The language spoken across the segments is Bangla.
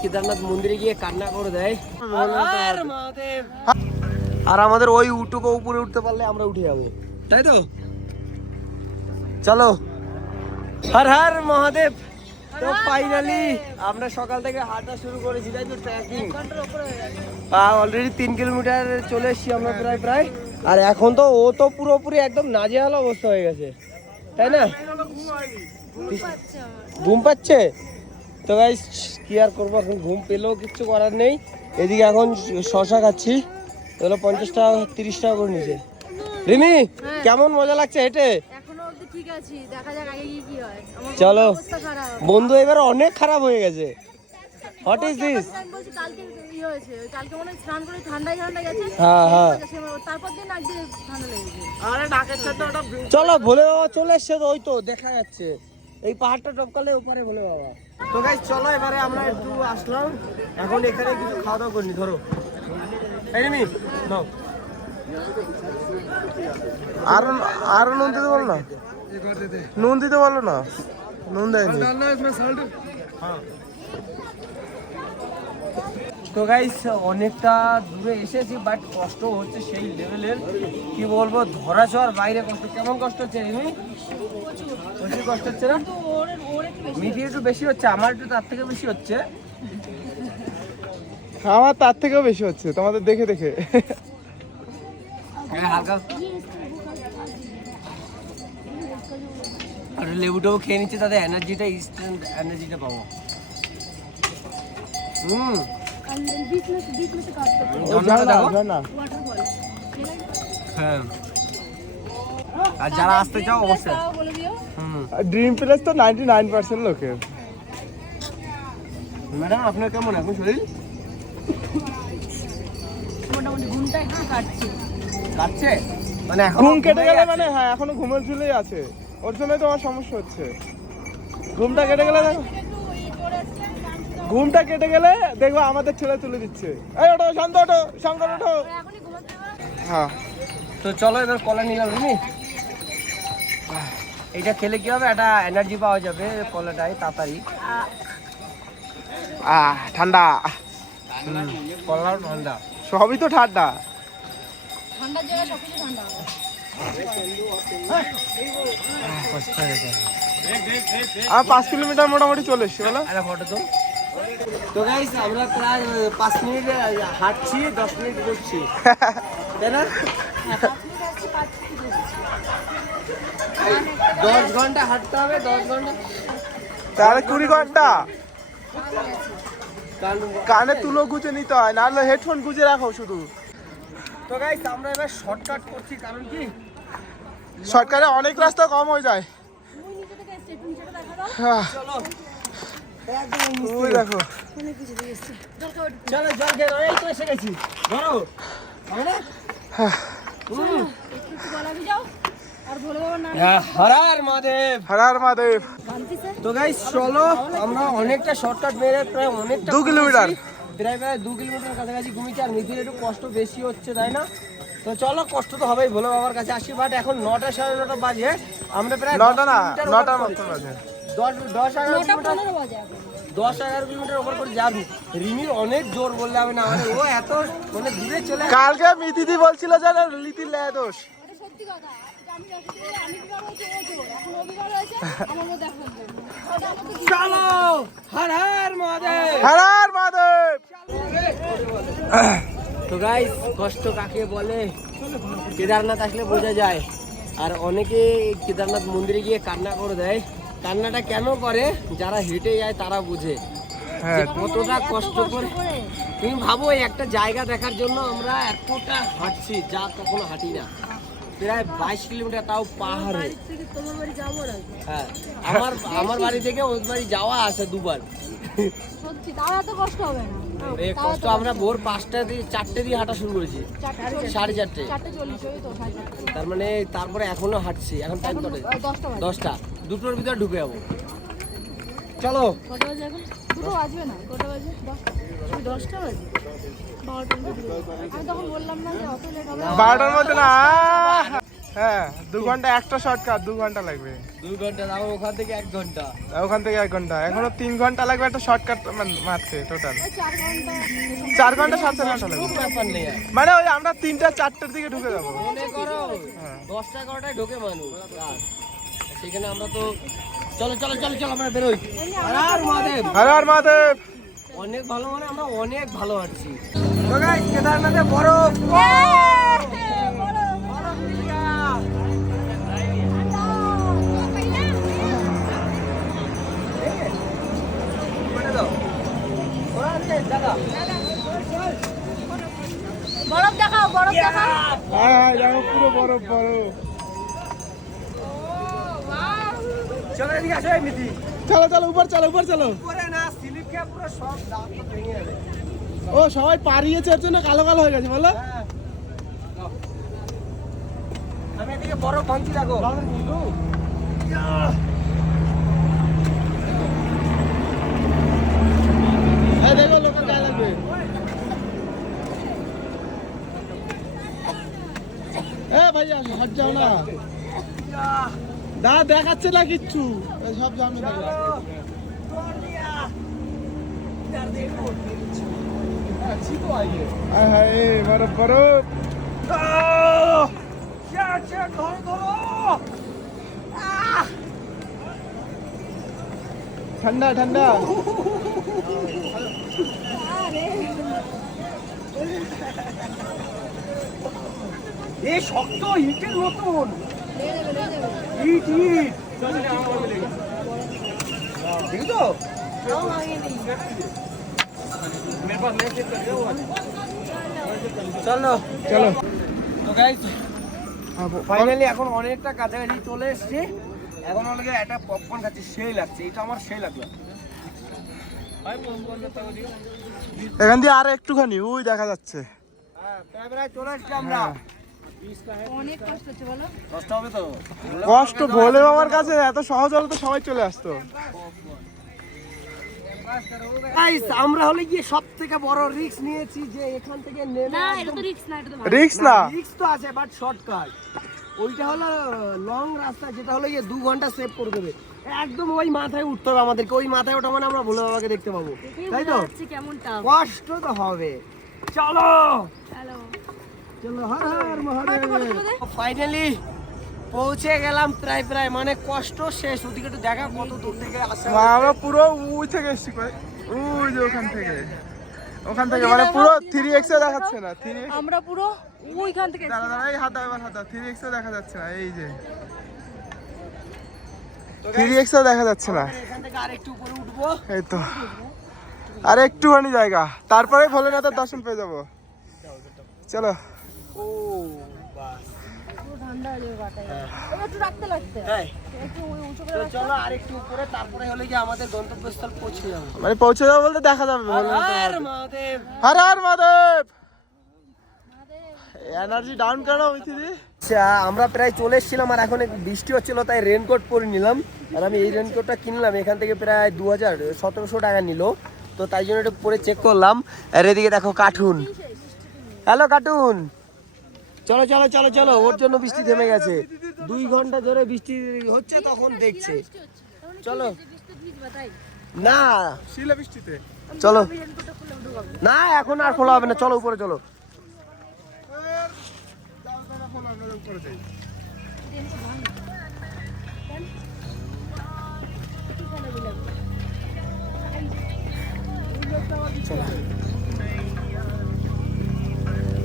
কেদারনাথ মন্দিরে গিয়ে কান্না করে দেয়। আর আমাদের ওই উটুকো উপরে উঠতে পারলে আমরা উঠে যাব। তাই তো? চলো। হর হর মহাদেব। তো ফাইনালি আমরা সকাল থেকে হাঁটা শুরু করেছি তাই তো ট্রেকিং অলরেডি তিন কিলোমিটার চলে এসেছি আমরা প্রায় প্রায়। আর এখন তো ও তো পুরোপুরি একদম নাজেহাল অবস্থা হয়ে গেছে। তাই না? ঘুম পাচ্ছে? তো গাইস কি আর করব? এখন ঘুম পেলেও কিচ্ছু করার নেই। এদিকে এখন শশা খাচ্ছি। এগুলো পঞ্চাশ টাকা তিরিশ টাকা করে নিচে রিমি কেমন মজা লাগছে হেঁটে? এখনও অবধি ঠিক আছি। দেখা যাক আগে কি কি হয়। আমার চলো। বন্ধু এবার অনেক খারাপ হয়ে গেছে। হোয়াট ইজ দিস আমি বলছি কালকে হয়েছে। ওই কালকে হয় স্নান করে ঠান্ডায় ঠান্ডা গেছে। হ্যাঁ, হ্যাঁ। গেছে, এবার তারপর দিন একদিন ঠান্ডা লেগেছে। চলো ভোলে বাবা চলে এসছে তো ওই তো দেখা যাচ্ছে। এই পাহাড়টা টপকালে ওপারে বলে বাবা। তো গাইজ চলো এবারে আমরা একটু আসলাম। এখন এখানে কিছু খাওয়া দাওয়া করিনি ধরো। এই নি নাও আর আর নুন দিতে বলো না? নুন দিতে বলো না? নুন দেয়নি। তো গাইস অনেকটা দূরে এসেছি বাট কষ্ট হচ্ছে সেই লেভেলের কি বলব ধরা ছোঁয়ার বাইরে কষ্ট কেমন কষ্ট হচ্ছে রিমি প্রচুর কষ্ট হচ্ছে না? মিটি একটু বেশি হচ্ছে আমার একটু তার থেকে বেশি হচ্ছে। আমার তার থেকেও বেশি হচ্ছে তোমাদের দেখে দেখে। হ্যাঁ হালকা। আর লেবুটাও খেয়ে নিচ্ছে তাদের এনার্জিটা ইনস্ট্যান্ট এনার্জিটা পাবো। হুম। হ্যাঁ। আর যারা আসতে চাও অবশ্যই। ড্রিম প্লেস তো নাইনটি নাইন পার্সেন্ট লোকে ম্যাডাম আপনার কেমন এখন শরীর? মানে ঘুম কেটে গেলে মানে হ্যাঁ এখনও ঘুমের ঝুলেই আছে। ওর জন্যই তোমার সমস্যা হচ্ছে। ঘুমটা কেটে গেলে ঘুমটা কেটে গেলে দেখব আমাদের ছেলে তুলে দিচ্ছে। এই ওঠো শান্ত ওঠো শঙ্কর ওঠো। হ্যাঁ। তো চলো এবার কলা নিলাম তুমি এটা খেলে কি হবে? একটা এনার্জি পাওয়া যাবে কলাটাই তাড়াতাড়ি। আহ ঠান্ডা। কলার ঠান্ডা। সবই তো ঠান্ডা। ঠান্ডার জায়গায় সবকিছু ঠান্ডা হবে। কষ্ট হয়ে গেছে। আর পাঁচ কিলোমিটার মোটামুটি চলে এসছি বলো। ফটো তো। তো গাইস আমরা প্রায় পাঁচ মিনিট হাঁটছি দশ মিনিট বসছি তাই না? দশ ঘণ্টা হাঁটতে হবে দশ ঘণ্টা তাহলে কুড়ি ঘণ্টা। কানে তুলো গুজে নিতে হয় নাহলে হেডফোন গুজে রাখো শুধু। তো গাইস আমরা এবার শর্টকাট করছি কারণ কি? সরকারে অনেক রাস্তা কম হয়ে যায়। হ্যাঁ, চলো। ওই। দেখো। চলো জল খেয়ে এই তো এসে গেছি। ধরো। হ্যাঁ, তো গাইস চলো আমরা অনেকটা শর্টকাট মেরে প্রায় অনেকটা দু কিলোমিটার। প্রায় প্রায় দু কিলোমিটার কাছাকাছি ঘুমিয়েছি আর একটু কষ্ট বেশি হচ্ছে তাই না? তো চলো কষ্ট তো হবেই ভোলে বাবার কাছে আসি। বাট এখন নটা সাড়ে নটা বাজে। আমরা প্রায় নটা না নটার মতো বাজে। দশ দশ এগারো কিলোমিটার দশ এগারো ওপর করে যাবি। রিমির অনেক জোর বললে হবে না মানে ও এত মানে দূরে চলে কালকে মিতিদি বলছিল যে লিতির লেয়া দোষ। সত্যি কথা চলো হর হর মহাদেব! হর হর মহাদেব! তো গাইস কষ্ট কাকে বলে? কেদারনাথ আসলে বোঝা যায়। আর অনেকে কেদারনাথ মন্দিরে গিয়ে কান্না করে দেয়। কান্নাটা কেন করে? যারা হেঁটে যায় তারা বুঝে হ্যাঁ। কতটা কষ্ট করে তুমি ভাবো একটা জায়গা দেখার জন্য আমরা এতটা হাঁটছি যা কখনো হাঁটি না। প্রায় বাইশ কিলোমিটার তাও পাহাড়ে। বাড়ির থেকে তোমার বাড়ি যাব না? হ্যাঁ। আমার আমার বাড়ি থেকে ওর বাড়ি যাওয়া আসে দুবার। সত্যি কষ্ট হবে না? এই তাও কষ্ট এত আমরা ভোর পাঁচটা দিয়ে চারটে দিয়ে হাঁটা শুরু করেছি। সাড়ে চারটে। তার মানে তারপরে এখনও হাঁটছি। এখন টাইম কত দশটা। দুটোর ভিতরে ঢুকে যাব। চলো। কটা বাজে এখন? দুটো বাজবে না কটা বাজে? দশটা বাজে। বারোটার মধ্যে ঢুকে যাব। আমি তখন বললাম না যে অত লেট হবে না। বারোটার মধ্যে না হ্যাঁ দু ঘণ্টা একটা শর্টকাট দু ঘণ্টা লাগবে। দুই ঘণ্টা যাব ওখান থেকে এক ঘণ্টা। ওখান থেকে এক ঘণ্টা এখনও তিন ঘণ্টা লাগবে একটা শর্টকাট মারতে টোটাল চার ঘণ্টা। সাত লাগবে। মানে ওই আমরা তিনটা চারটের দিকে ঢুকে যাব। মনে করো হ্যাঁ। দশটা এগারোটায় ঢোকে মানুষ। সেখানে আমরা তো চলো চলো চলো চলো আমরা বেরোই। আর আর মহাদেব। হরে মহাদেব। অনেক ভালো মানে আমরা অনেক ভালো আছি। তো গাইস কেদারনাথে বরফ। বরফ দেখাও বরফ দেখাও। হ্যাঁ হ্যাঁ দেখো পুরো বরফ বরফ। চলো এদিকে আসো এমনিতে চলো চলো উপর চলো উপর চলো। উপরে না স্লিপ খেয়ে পুরো সব দাঁত ভেঙে যাবে। ও সবাই পারিয়েছে ওর জন্য কালো কালো হয়ে গেছে বলো। হ্যাঁ। আমি এদিকে ভাঙছি দেখো দেখো লোকের গায়ে লাগবে। এ ভাইয়া হাট যাও না। দা দেখাচ্ছে না কিচ্ছু। সব জামে বরফ বরফ ঠান্ডা ঠান্ডা। এই শক্ত ইটের মতন। ইট ইট দেখি তো চলো। চলো। তো গাইস ফাইনালি এখন অনেকটা কাছাকাছি চলে এসেছি। এখন অনেকে একটা পপকর্ন খাচ্ছি সেই লাগছে। এটা আমার সেই লাগল। এখান দিয়ে আর একটুখানি ওই দেখা যাচ্ছে। হ্যাঁ প্রায় প্রায় চলে এসছি আমরা। অনেক কষ্ট হচ্ছে বলো। কষ্ট হবে তো? কষ্ট ভোলে বাবার কাছে এত সহজ হলে তো সবাই চলে আসতো। আমরা হলে গিয়ে সব থেকে বড় রিস্ক নিয়েছি যে এখান থেকে নেমে না এটা তো রিস্ক না এটা তো রিক্স না। রিস্ক তো আছে বাট শর্টকাট ওইটা হলো লং রাস্তা যেটা হলো গিয়ে দু ঘণ্টা সেভ করে দেবে। একদম ওই মাথায় উঠতে হবে আমাদেরকে ওই মাথায় ওঠা মানে আমরা ভোলে বাবাকে দেখতে পাবো। তাই তো? কেমন কষ্ট তো হবে। চলো! চলো। ফাইনালি পৌঁছে গেলাম প্রায় প্রায়। মানে কষ্ট শেষ। ওদিকে একটু দেখা কত দূর থেকে আসা আমরা পুরো ওই থেকে এসছি। ওই যে ওখান থেকে। ওখান থেকে মানে পুরো থ্রি এক্স এ দেখাচ্ছে না থ্রি আমরা পুরো ওইখান থেকে দাঁড়া দাঁড়া এই হাত দাও এবার হাত দাও। থ্রি এক্স এ দেখা যাচ্ছে না এই যে। থ্রি এক্স এ দেখা যাচ্ছে না। এখান থেকে আর একটু উপরে উঠবো। এই তো। আর একটুখানি জায়গা। তারপরে ভোলেনাথের দর্শন পেয়ে যাব। চলো। ও বাস মানে পৌঁছে যাব বলতে দেখা যাবে হর হর মহাদেব! এনার্জি ডাউন কেন আচ্ছা আমরা প্রায় চলে এসেছিলাম আর এখন একটু বৃষ্টি হচ্ছিল তাই রেনকোট পরে নিলাম। আর আমি এই রেনকোটটা কিনলাম এখান থেকে প্রায় দু হাজার সতেরোশো টাকা নিল। তো তাই জন্য একটু পরে চেক করলাম। আর এদিকে দেখো কার্টুন হ্যালো কার্টুন চলো চলো চলো চলো, ওর জন্য বৃষ্টি থেমে গেছে। দুই ঘণ্টা ধরে বৃষ্টি হচ্ছে, তখন দেখছে। চলো। না। শিলা বৃষ্টিতে চলো। না, এখন আর খোলা হবে না। চলো, উপরে চলো।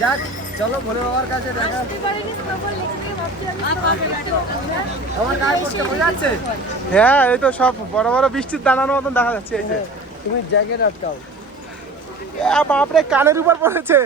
যাক চলো ভোলে বাবার কাছে দেখা। আমার গায়ে পড়তে বোঝা যাচ্ছে হ্যাঁ এই তো সব বড় বড় বৃষ্টির দানার মতন দেখা যাচ্ছে এই যে। তুমি জ্যাকেট আটকাও। বাপরে কানের উপর পড়েছে।